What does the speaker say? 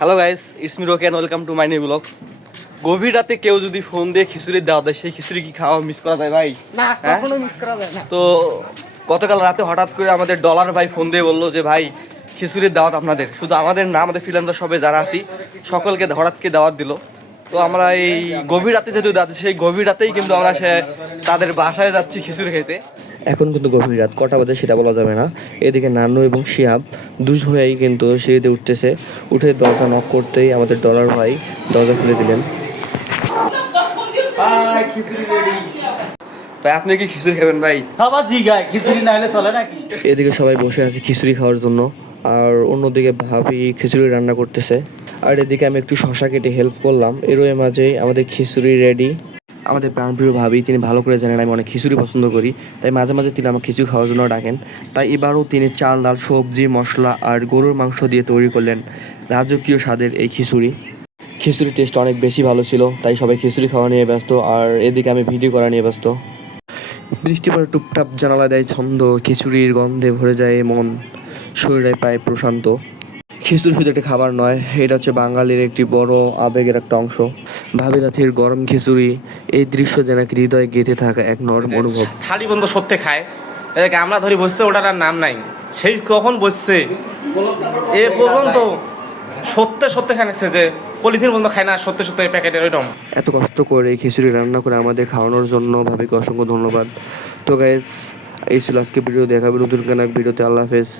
Hello guys, it's me Rocky and welcome to my new blog. গভীর রাতে কেউ যদি ফোন দিয়ে খিচুড়ির দাওয়াত দেয়, সেই খিচুড়ি কি খাওয়া মিস করা যায় ভাই? না, হ্যাঁ? কখনো মিস করা যায় না। তো গতকাল রাতে হঠাৎ করে আমাদের ডলার ভাই ফোন দিয়ে বললো যে ভাই খিচুড়ির দাওয়াত আপনাদের, শুধু আমাদের না, আমাদের ফ্রিল্যান্সার সবে যারা আছি সকলকে হঠাৎকে দাওয়াত দিল। তো আমরা এই গভীর রাতে যেহেতু দাওয়াত, সেই গভীর রাতেই কিন্তু আমরা তাদের বাসায় যাচ্ছি খিচুড়ি খেতে। এখন কিন্তু গভীর রাত, কটা বাজে সেটা বলা যাবে না। এদিকে নানু এবং শিহাব দুজনেই কিন্তু সিঁড়িতে উঠতেছে। উঠে দরজা নক করতেই আমাদের ডলার ভাই দরজা খুলে দিলেন। ভাই আপনি কি খিচুড়ি খাবেন ভাই? আবার জিগায় খিচুড়ি না হলে চলে নাকি? এদিকে সবাই বসে আছে খিচুড়ি খাওয়ার জন্য, আর অন্যদিকে ভাবি খিচুড়ি রান্না করতেছে। আর এদিকে আমি একটু শশা কেটে হেল্প করলাম। এর মাঝেই আমাদের খিচুড়ি রেডি। আমাদের প্রাণপ্রিয় ভাবি, তিনি ভালো করে জানেন আমি অনেক খিচুড়ি পছন্দ করি, তাই মাঝে মাঝে তিনি আমার খিচুড়ি খাওয়ার জন্য ডাকেন। তাই এবারও তিনি চাল, ডাল, সবজি, মশলা আর গরুর মাংস দিয়ে তৈরি করলেন রাজকীয় স্বাদের এই খিচুড়ি। খিচুড়ির টেস্ট অনেক বেশি ভালো ছিল, তাই সবাই খিচুড়ি খাওয়া নিয়ে ব্যস্ত, আর এদিকে আমি ভিডিও করা নিয়ে ব্যস্ত। বৃষ্টি পরে টুপটাপ জানালা দেয় ছন্দ, খিচুড়ির গন্ধে ভরে যায় মন, শরীরে পায় প্রশান্ত। খিচুড়ি শুধু একটা খাবার নয়, এটা হচ্ছে বাঙালির একটি বড় আবেগের একটা অংশ। ভাবি রাতের গরম খিচুড়ি, এই দৃশ্য যেন হৃদয়ে গেঁথে থাকা এক নরম অনুভব। খালি বন্ধ সত্যি খায়, এদেরকে আমরা ধরি বসছে, ওটার আর নাম নাই। সেই কখন বসছে এ পর্যন্ত সত্যি সত্যি খাচ্ছে, যে পলিথিন বন্ধ খায় না, সত্যি সত্যি প্যাকেটের ওইরকম। এত কষ্ট করে এই খিচুড়ি রান্না করে আমাদের খাওয়ানোর জন্য ভাবিকে অসংখ্য ধন্যবাদ। তো গাইস, এই ছিল আজকে ভিডিও। দেখাবে নতুন কোনো এক ভিডিওতে। আল্লাহ হাফেজ।